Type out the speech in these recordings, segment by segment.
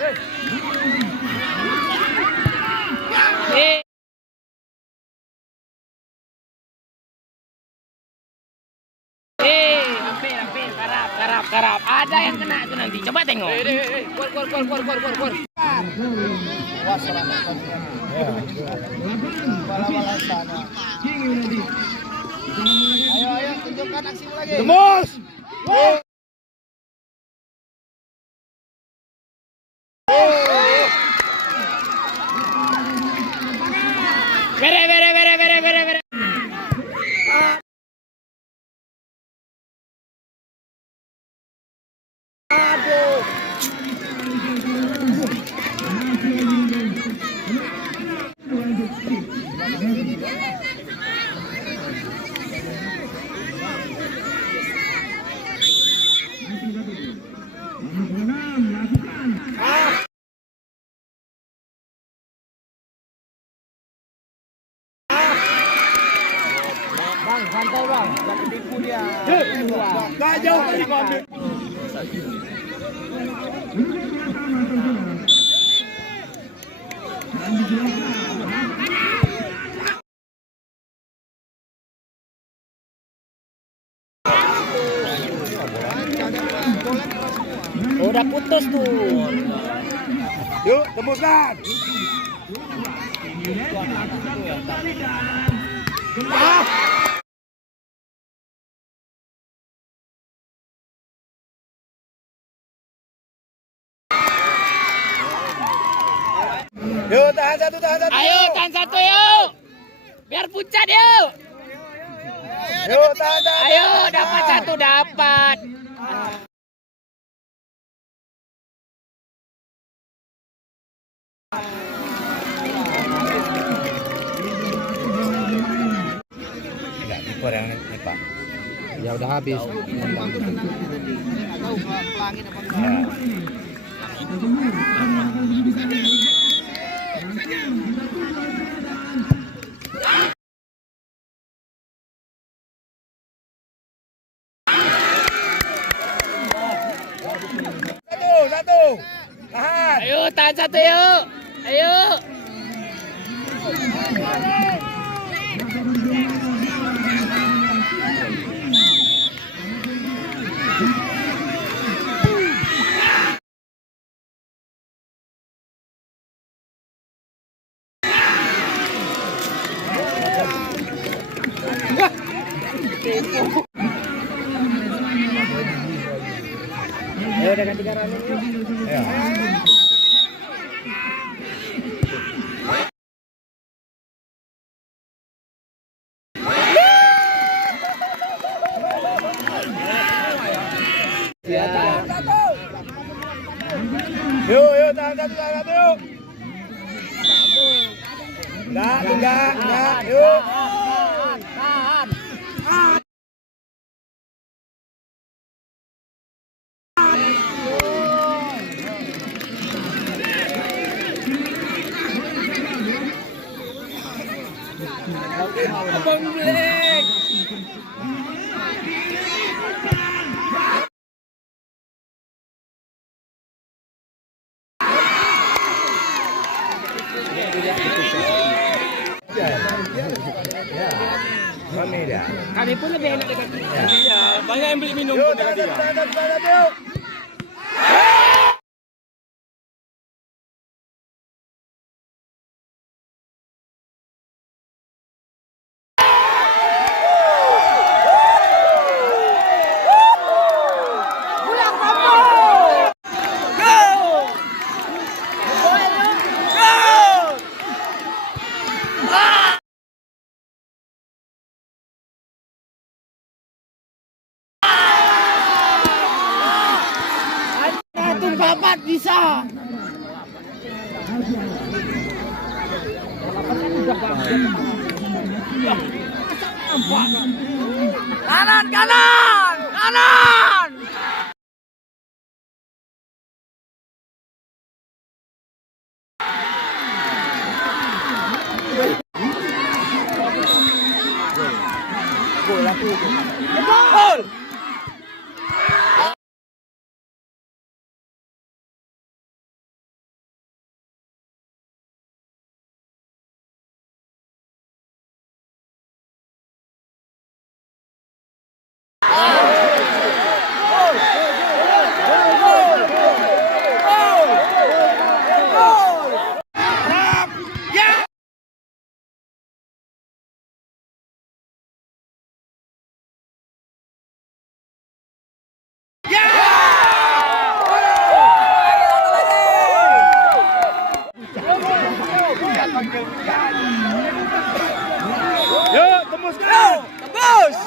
Hampir, karap. Ada yang kena tuh nanti. Coba tengok. Keluar. Ayo, tunjukkan aksimu lagi. Tembus. Bere. Bang, santai bang. Jangan tipu dia. Gak jauh kali kau ambil. Udah putus tuh. Yuk, tembuskan. Yuk, tahan satu. Ayo, tahan satu yuk. Biar pucat yuk. Yuk, tahan. Ayo, dapat satu, dapat. Enggak, ekor yang ini, Pak. Ya udah habis. Ya. Satu. Tahan. Ayo, tahan satu yuk. Ayo. Ayo udah ganti garam yuk. Ya. Yuk, tahan satu, yuk. Enggak, yuk. Abang Black. Kami pun lebih enak dekat. Ya, banyak yang beli minum pun dekat dia. Bapak bisa. Kanan. Gol. Yuk, tembuskan. Tembus.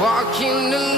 Walking the